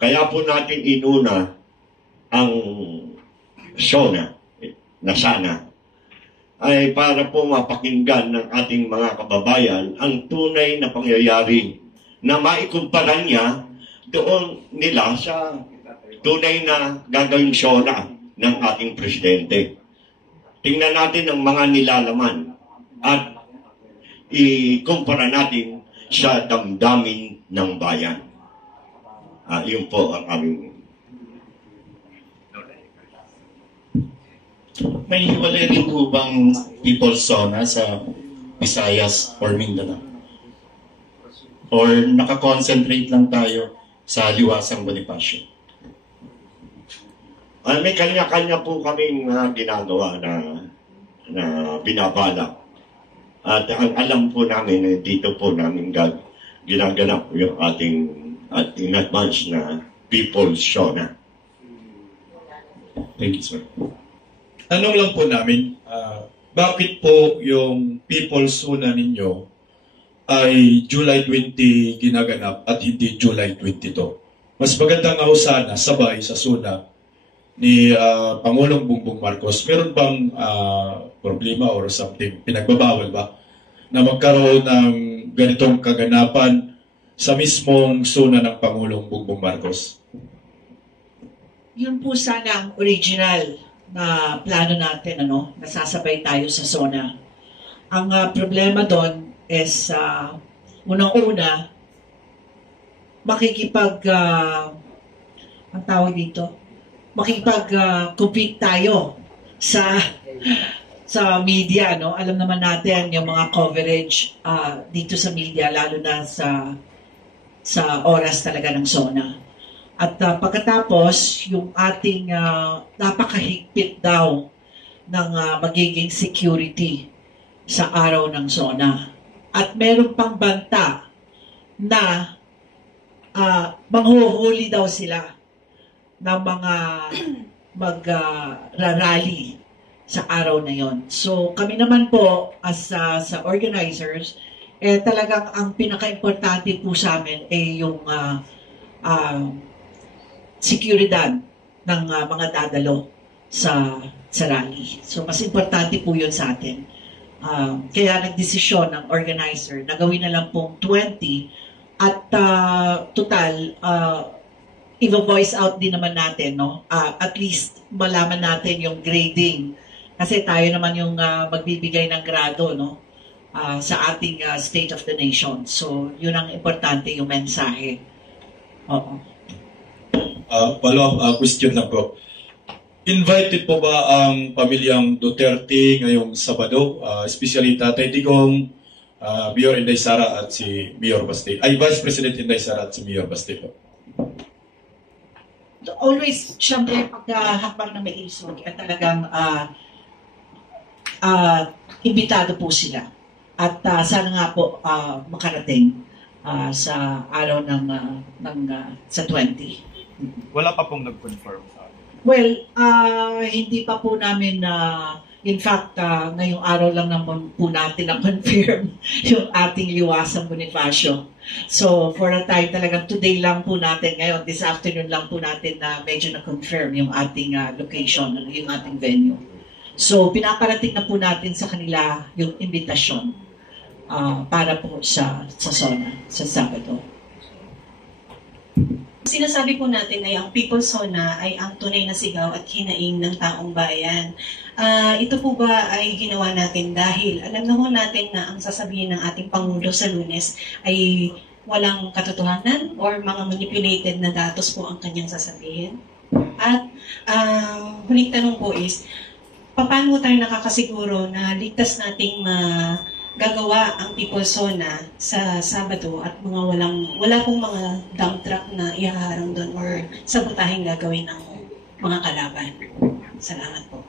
Kaya po natin inuna ang SONA na sana ay para po mapakinggan ng ating mga kababayan ang tunay na pangyayari na maikumpara niya doon nila sa tunay na gagawing SONA ng ating presidente. Tingnan natin ang mga nilalaman at ikumpara natin sa damdamin ng bayan. Yun po ang aming... May hiwalay rin po bang People's SONA sa Visayas or Mindanao? Or nakakonsentrate lang tayo sa Liwasang Bonifacio? May kanya-kanya po kaming ginagawa na binabalak. At ang alam po namin, dito po namin ginaganap yung ating in advance na People's SONA. Thank you, sir. Tanong lang po namin, bakit po yung People's SONA ninyo ay July 20 ginaganap at hindi July 22? Mas maganda nga sana sabay sa SONA ni Pangulong Bongbong Marcos. Meron bang problema or something, pinagbabawal ba na magkaroon ng ganitong kaganapan sa mismong SONA ng Pangulong Bongbong Marcos? Yun po sana ang original na plano natin, nasasabay tayo sa SONA. Ang problema doon is, unang-una, ang tawag dito, makikipag-compete tayo sa media, Alam naman natin yung mga coverage dito sa media, lalo na sa oras talaga ng SONA. At pagkatapos, yung ating napakahigpit daw ng magiging security sa araw ng SONA. At meron pang banta na manghuhuli daw sila ng mga mag-rally sa araw na yon. So kami naman po as sa organizers, talagang ang pinaka-importante po sa amin ay yung seguridad ng mga dadalo sa rally. So mas importante po yun sa atin. Kaya nagdesisyon ng organizer na gawin na lang pong 20 at total i-voice out din naman natin, at least malaman natin yung grading kasi tayo naman yung magbibigay ng grado, sa ating State of the Nation. So yun ang importante, yung mensahe. Oo. Follow-up question lang po. Invited po ba ang pamilyang Duterte ngayong Sabado? Especially Tatay Digong, Mayor Inday Sara at si Mayor Baste. Vice President Inday Sara at si Mayor Baste po. Always, siyempre, pagkahakbang na may isog, talagang imbitado po sila. At sana nga po makarating sa araw sa 20. Wala pa pong nag-confirm sa atin. Well, hindi pa po namin in fact, ngayong araw lang naman po natin na-confirm yung ating Liwasang Bonifacio. So, for a time talagang today lang po natin, ngayon, this afternoon lang po natin na medyo na-confirm yung ating location, yung ating venue. So, pinaparating na po natin sa kanila yung invitasyon para po sa SONA, sa Sabado. Sinasabi po natin ay ang People's SONA ay ang tunay na sigaw at hinaing ng taong bayan. Ito po ba ay ginawa natin dahil alam na po natin na ang sasabihin ng ating Pangulo sa Lunes ay walang katotohanan or mga manipulated na datos po ang kanyang sasabihin? At huling tanong po is, paano tayo nakakasiguro na ligtas nating gagawa ang People's SONA sa Sabado at wala pong mga dump truck na ihaharang doon or sabotahing gagawin ng mga kalaban? Salamat po.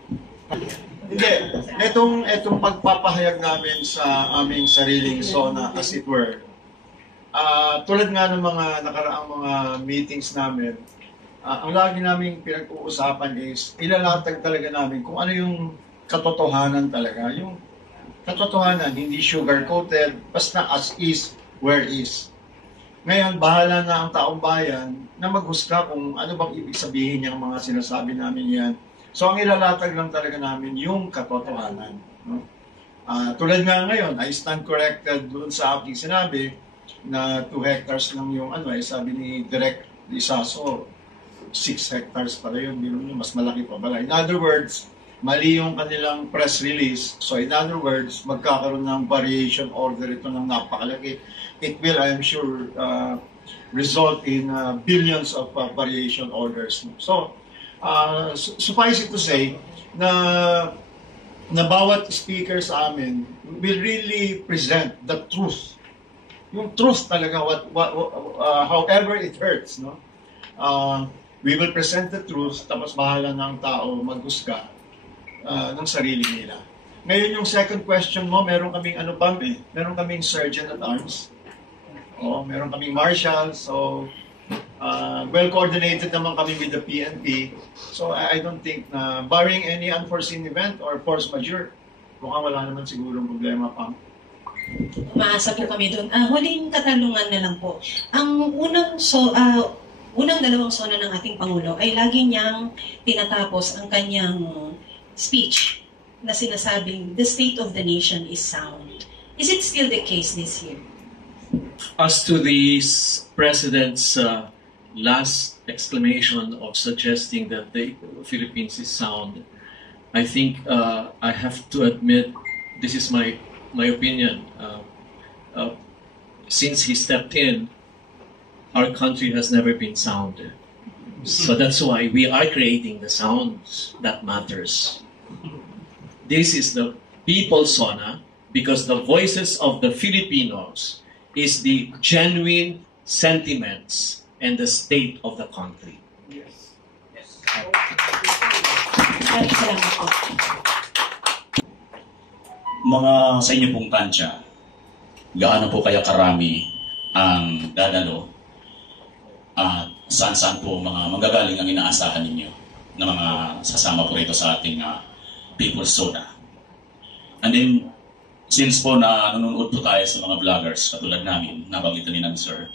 Hindi. Itong pagpapahayag namin sa aming sariling SONA, as it were, tulad nga ng mga nakaraang mga meetings namin, ang lagi namin pinag-uusapan is ilalatag talaga namin kung ano yung katotohanan talaga. Yung katotohanan, hindi sugar-coated, basta as is, where is. Ngayon, bahala na ang taong bayan na maghusga kung ano bang ibig sabihin ng mga sinasabi namin yan. So ang ilalatag lang talaga namin yung katotohanan. No? Tulad nga ngayon, I stand corrected doon sa aking sinabi na 2 hectares lang yung sabi ni Direk Isaso, 6 hectares pala yun, mas malaki pa pala. In other words, mali yung kanilang press release. So in other words, magkakaroon ng variation order ito ng napakalaki. It will, I am sure, result in billions of variation orders. So, suffice it to say na bawat speaker sa amin will really present the truth. Yung truth talaga, however it hurts, no? We will present the truth, tapos bahala ng tao maghusga ng sarili nila. Ngayon yung second question mo, meron kaming meron kaming Sergeant at Arms. Meron kaming Marshal, so well-coordinated naman kami with the PNP. So I don't think na, barring any unforeseen event or force majeure, mukhang wala naman sigurong problema pa. Umaasa po kami doon. Huling katanungan na lang po. Ang unang dalawang sona ng ating Pangulo ay lagi niyang tinatapos ang kanyang speech na sinasabing, the state of the nation is sound. Is it still the case this year? As to the President's last exclamation of suggesting that the Philippines is sound, I think I have to admit, this is my opinion. Since he stepped in, our country has never been sound. So that's why we are creating the sounds that matters. This is the People's Sona because the voices of the Filipinos is the genuine sentiments and the state of the country. Yes. Mga sa inyo pong tansya, gaano po kaya karami ang dadalo at saan-saan po mga manggagaling ang inaasahan ninyo na mga sasama po rito sa ating People's Sona? And then, since po na nanonood po tayo sa mga vloggers katulad namin, nabangitan ni Sir,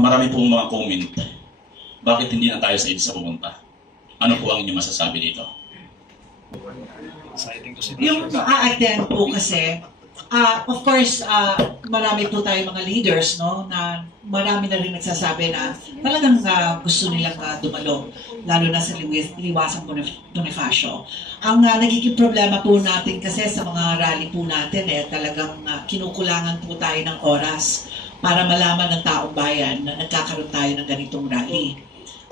marami pong mga comment. Bakit hindi na tayo sa EDSA pumunta? Ano po ang inyong masasabi dito? Yung attend po kasi, of course, marami po tayo mga leaders, no, na marami na rin nagsasabi na talagang gusto nilang dumalo, lalo na sa liwasang Bonifacio. Ang nagiging problema po natin kasi sa mga rally po natin, talagang kinukulangan po tayo ng oras para malaman ng taong bayan na nagkakaroon tayo ng ganitong rally.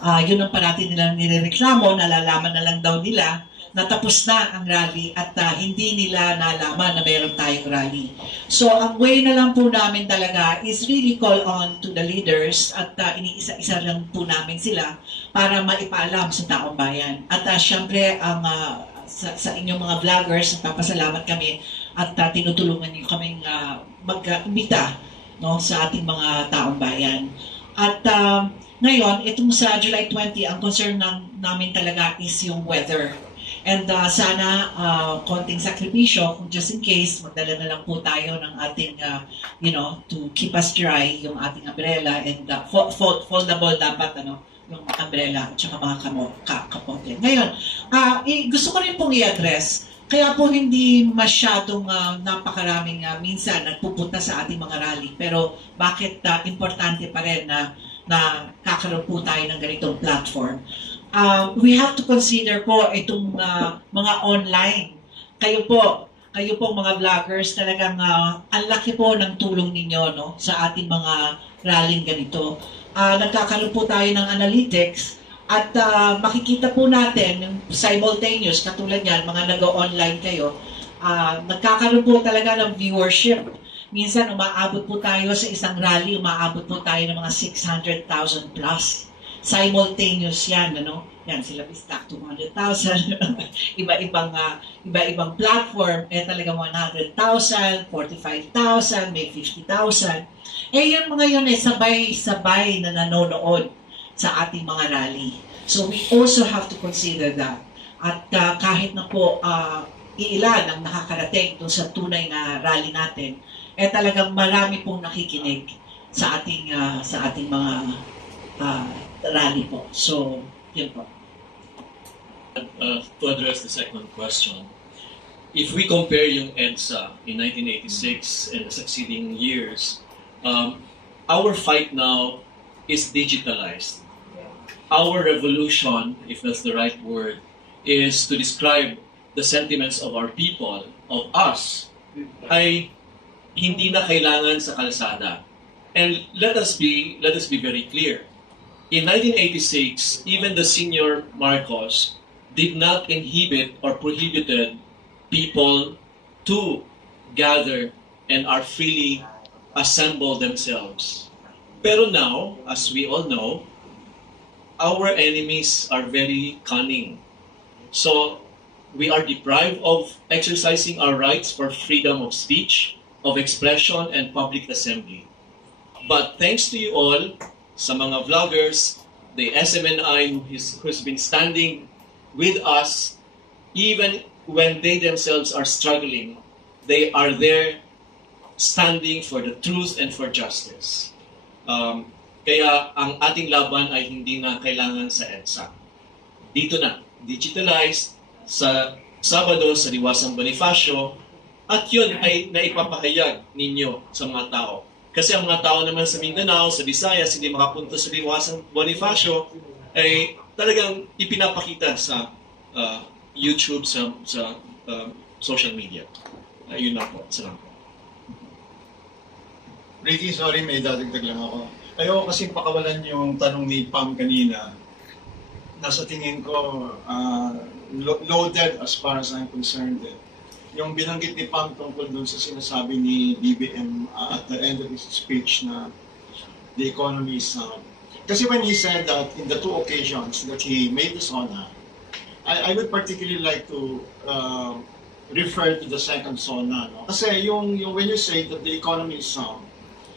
Yun ang parati nilang nirereklamo, nalalaman na lang daw nila natapos na ang rally at hindi nila nalaman na meron tayong rally. So, ang way na lang po namin talaga is really call on to the leaders at iniisa-isa lang po namin sila para maipaalam sa taong bayan. At syempre, sa inyong mga vloggers, papasalamat kami at tinutulungan niyo kaming mag-imbita, no, sa ating mga taong bayan. At ngayon, itong sa July 20, ang concern namin talaga is yung weather. And sana konting sakripisyo, just in case, magdala na lang po tayo ng ating, to keep us dry, yung ating umbrella, and foldable dapat, yung umbrella, at saka mga kapote. Ngayon, gusto ko rin pong i-address, kaya po hindi masyadong napakaraming minsan nagpupunta sa ating mga rally. Pero bakit importante pa rin na kakaroon po tayo ng ganitong platform? We have to consider po itong mga online. Kayo po mga vloggers, talagang ang laki po ng tulong ninyo, no, sa ating mga rallying ganito. Nagkakaroon po tayo ng analytics at makikita po natin yung simultaneous, katulad yan, mga nag-online kayo, nagkakaroon po talaga ng viewership. Minsan umaabot po tayo sa isang rally, umaabot po tayo ng mga 600,000 plus. Simultaneous yan, Yan, sila Bistak, 200,000. Iba-ibang platform, talagang 100,000, 45,000, may 50,000. Yung mga yun sabay-sabay na nanonood sa ating mga rally. So we also have to consider that. At kahit na po iilan ang nakakarating doon sa tunay na rally natin, talagang marami pong nakikinig sa ating mga rally po. So, yun po. To address the second question, if we compare yung EDSA in 1986 and the succeeding years, our fight now is digitalized. Our revolution, if that's the right word, is to describe the sentiments of our people, of us, ay hindi na kailangan sa kalsada. And let us be very clear. In 1986, even the senior Marcos did not inhibit or prohibited people to gather and are freely assemble themselves. Pero now, as we all know, our enemies are very cunning. So, we are deprived of exercising our rights for freedom of speech, of expression, and public assembly. But thanks to you all, sa mga vloggers, the SMNI who's been standing with us, even when they themselves are struggling, they are there standing for the truth and for justice. Kaya ang ating laban ay hindi na kailangan sa EDSA. Dito na, digitalized, sa Sabado sa Liwasang Bonifacio, at yun ay naipapahayag ninyo sa mga tao. Kasi ang mga tao naman sa Mindanao, sa Visayas, hindi makapunta sa Liwasang Bonifacio, ay talagang ipinapakita sa YouTube, sa social media. Yun na po. Salamat po. Ricky, sorry, may dadagdag lang ako. Ayoko kasi pakawalan yung tanong ni Pam kanina. Nasa tingin ko, loaded as far as I'm concerned. Yung binanggit ni Pam tungkol dun sa sinasabi ni BBM at the end of his speech na the economy is sound. Kasi when he said that in the two occasions that he made the SONA, I would particularly like to refer to the second SONA. No? Kasi yung when you say that the economy is sound,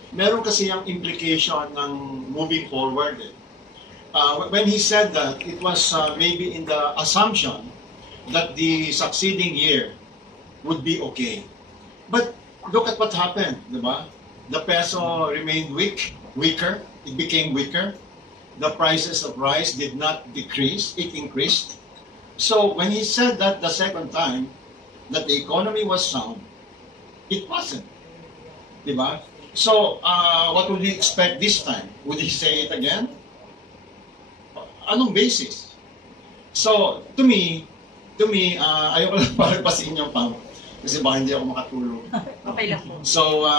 meron kasi yung implication ng moving forward. When he said that, it was maybe in the assumption that the succeeding year would be okay. But look at what happened, diba? The peso remained weaker. It became weaker. The prices of rice did not decrease, it increased. So when he said that the second time, that the economy was sound, it wasn't. Diba? So, what would we expect this time? Would he say it again? Anong basis? So, to me, ayoko lang palagpasin yung Pam. Kasi baka hindi ako makatulog. Okay lang po. So,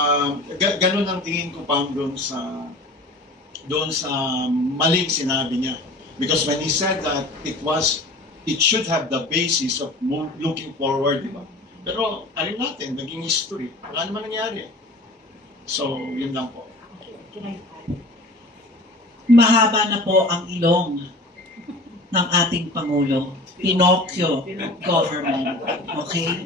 ganun ang tingin ko, Pam, doon sa maling sinabi niya. Because when he said that it should have the basis of looking forward, di ba? Pero, alin natin, naging history. Wala naman nangyari. So, yun lang po. Mahaba na po ang ilong ng ating Pangulo. Pinocchio government. Okay?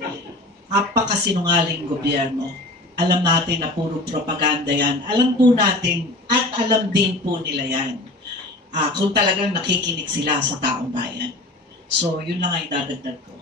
Apakasinungaling gobyerno. Alam natin na puro propaganda yan. Alam po natin at alam din po nila yan. Kung talagang nakikinig sila sa taong bayan. So, yun lang ay dadagdag ko.